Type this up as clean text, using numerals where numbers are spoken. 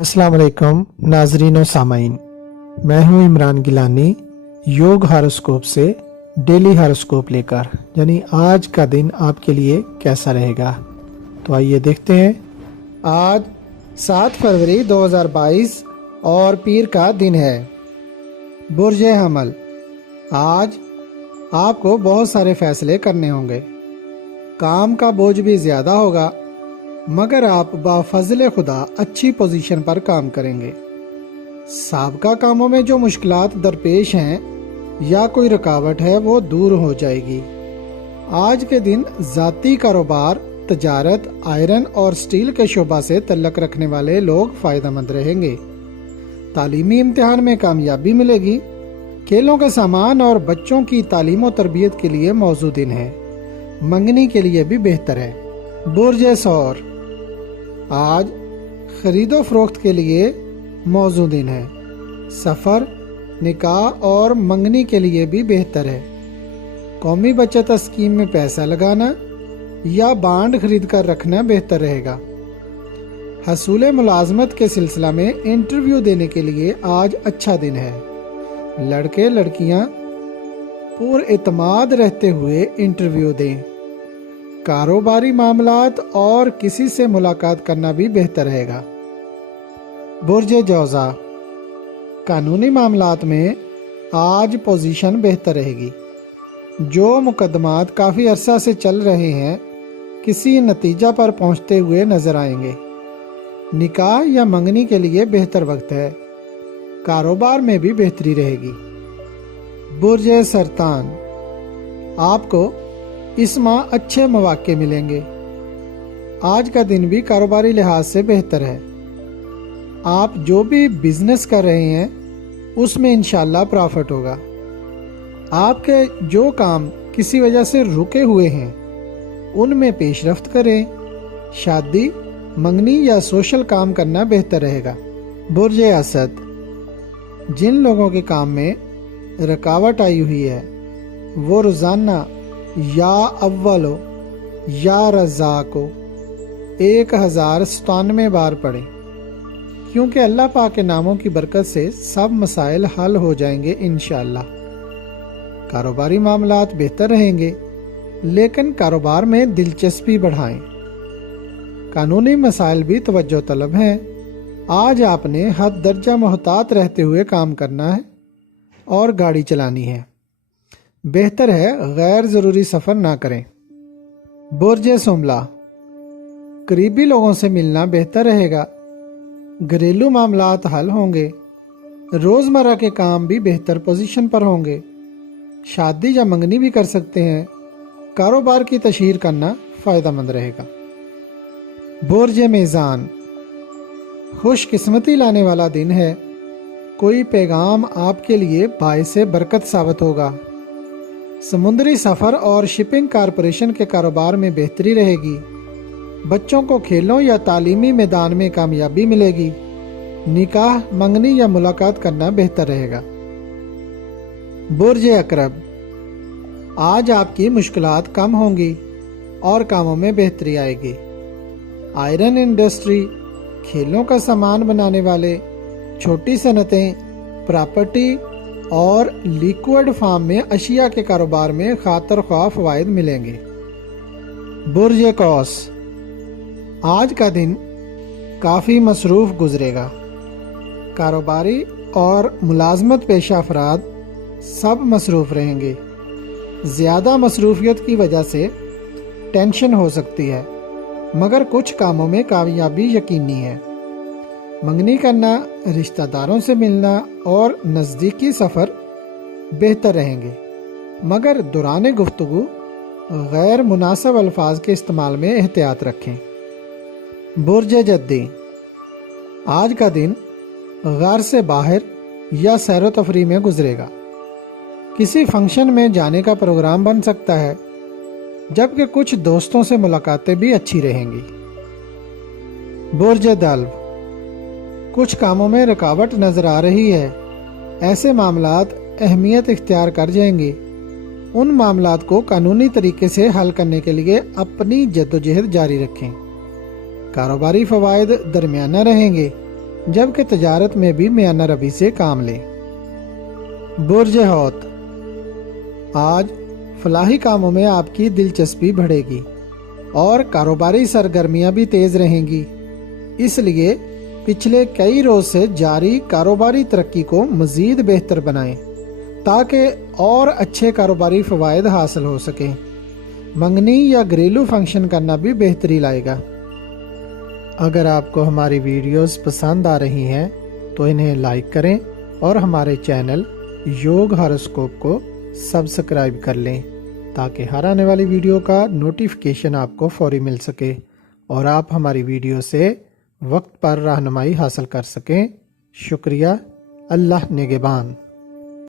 अस्सलाम वालेकुम नाजरीन और सामाइन, मैं हूं इमरान गिलानी योग हॉरोस्कोप से डेली हॉरोस्कोप लेकर, यानी आज का दिन आपके लिए कैसा रहेगा। तो आइए देखते हैं। आज 7 फरवरी 2022 और पीर का दिन है। बुर्ज हमल, आज आपको बहुत सारे फैसले करने होंगे। काम का बोझ भी ज़्यादा होगा, मगर आप बाफजल खुदा अच्छी पोजीशन पर काम करेंगे। साबका कामों में जो मुश्किलात दरपेश हैं या कोई रुकावट है वो दूर हो जाएगी। आज के दिन ज़ाती कारोबार, तजारत, आयरन और स्टील के शोबा से तल्लक रखने वाले लोग फ़ायदेमंद रहेंगे। तालीमी इम्तिहान में कामयाबी मिलेगी। खेलों के सामान और बच्चों की तालीम और तरबियत के लिए मौजूद दिन है। मंगनी के लिए भी बेहतर है। बुर्ज सौर, आज खरीदो फरोख्त के लिए मौजूद दिन है। सफ़र, निकाह और मंगनी के लिए भी बेहतर है। कौमी बचत स्कीम में पैसा लगाना या बांड खरीद कर रखना बेहतर रहेगा। हसूल मुलाजमत के सिलसिला में इंटरव्यू देने के लिए आज अच्छा दिन है। लड़के लड़कियां पुरएतमाद रहते हुए इंटरव्यू दें। कारोबारी मामलात और किसी से मुलाकात करना भी बेहतर रहेगा। बुर्ज जौज़ा, कानूनी मामलात में आज पोजीशन बेहतर रहेगी। जो मुकदमात काफ़ी अरसा से चल रहे हैं किसी नतीजा पर पहुंचते हुए नजर आएंगे। निकाह या मंगनी के लिए बेहतर वक्त है। कारोबार में भी बेहतरी रहेगी। बुर्ज सरतान, आपको इस माह अच्छे मौके मिलेंगे। आज का दिन भी कारोबारी लिहाज से बेहतर है। आप जो भी बिजनेस कर रहे हैं उसमें इंशाल्लाह प्रॉफिट होगा। आपके जो काम किसी वजह से रुके हुए हैं उनमें पेशरफ्त करें। शादी, मंगनी या सोशल काम करना बेहतर रहेगा। बुर्ज असद, जिन लोगों के काम में रुकावट आई हुई है वो रोज़ाना या अव्वलो या रज़ाको 1097 बार पढ़ें, क्योंकि अल्लाह पाक के नामों की बरकत से सब मसाइल हल हो जाएंगे इंशाअल्लाह। कारोबारी मामलात बेहतर रहेंगे, लेकिन कारोबार में दिलचस्पी बढ़ाएं। कानूनी मसाइल भी तवज्जो तलब हैं। आज आपने हद दर्जा मोहतात रहते हुए काम करना है और गाड़ी चलानी है। बेहतर है गैर ज़रूरी सफ़र ना करें। बुर्ज सुमला, करीबी लोगों से मिलना बेहतर रहेगा। घरेलू मामलात हल होंगे। रोज़मर्रा के काम भी बेहतर पोजीशन पर होंगे। शादी या मंगनी भी कर सकते हैं। कारोबार की तशहीर करना फ़ायदेमंद रहेगा। बुर्ज मीज़ान, खुशकिस्मती लाने वाला दिन है। कोई पैगाम आपके लिए बाइसे बरकत साबित होगा। समुद्री सफ़र और शिपिंग कारपोरेशन के कारोबार में बेहतरी रहेगी। बच्चों को खेलों या तालीमी मैदान में कामयाबी मिलेगी। निकाह, मंगनी या मुलाकात करना बेहतर रहेगा। बुर्ज अकरब, आज आपकी मुश्किलात कम होंगी और कामों में बेहतरी आएगी। आयरन इंडस्ट्री, खेलों का सामान बनाने वाले, छोटी सनतें, प्रॉपर्टी और लिक्विड फार्म में अशिया के कारोबार में खातर ख्वाह फवायद मिलेंगे। बुर्ज कौस, आज का दिन काफ़ी मसरूफ़ गुजरेगा। कारोबारी और मुलाजमत पेशा अफराद सब मसरूफ़ रहेंगे। ज़्यादा मसरूफियत की वजह से टेंशन हो सकती है, मगर कुछ कामों में कामयाबी यकीनी है। मंगनी करना, रिश्तेदारों से मिलना और नज़दीकी सफ़र बेहतर रहेंगे, मगर दौरान गुफ्तगू गैर मुनासिब अल्फाज के इस्तेमाल में एहतियात रखें। बुर्ज जद्दी, आज का दिन घर से बाहर या सैर व तफरीह में गुजरेगा। किसी फंक्शन में जाने का प्रोग्राम बन सकता है, जबकि कुछ दोस्तों से मुलाकातें भी अच्छी रहेंगी। बुर्ज दल्व, कुछ कामों में रुकावट नजर आ रही है। ऐसे मामलात अहमियत इख्तियार कर जाएंगे। उन मामलात को कानूनी तरीके से हल करने के लिए अपनी जद्दोजहद जारी रखें। कारोबारी फवायद दरमियाना रहेंगे। جبکہ تجارت میں بھی میانہ روی سے کام لیں۔ برج حوت، آج فلاحی کاموں میں آپ کی دلچسپی بڑھے گی اور کاروباری سرگرمیاں بھی تیز رہیں گی، اس لیے پچھلے کئی روز سے جاری کاروباری ترقی کو مزید بہتر بنائیں تاکہ اور اچھے کاروباری فوائد حاصل ہو سکیں۔ منگنی یا گھریلو فنکشن کرنا بھی بہتری لائے گا۔ اگر آپ کو ہماری ویڈیوز پسند آ رہی ہیں تو انہیں لائک کریں اور ہمارے چینل یوگ ہاروسکوپ کو سبسکرائب کر لیں تاکہ ہر آنے والی ویڈیو کا نوٹیفیکیشن آپ کو فوری مل سکے اور آپ ہماری ویڈیو سے وقت پر رہنمائی حاصل کر سکیں۔ شکریہ۔ اللہ نگہبان۔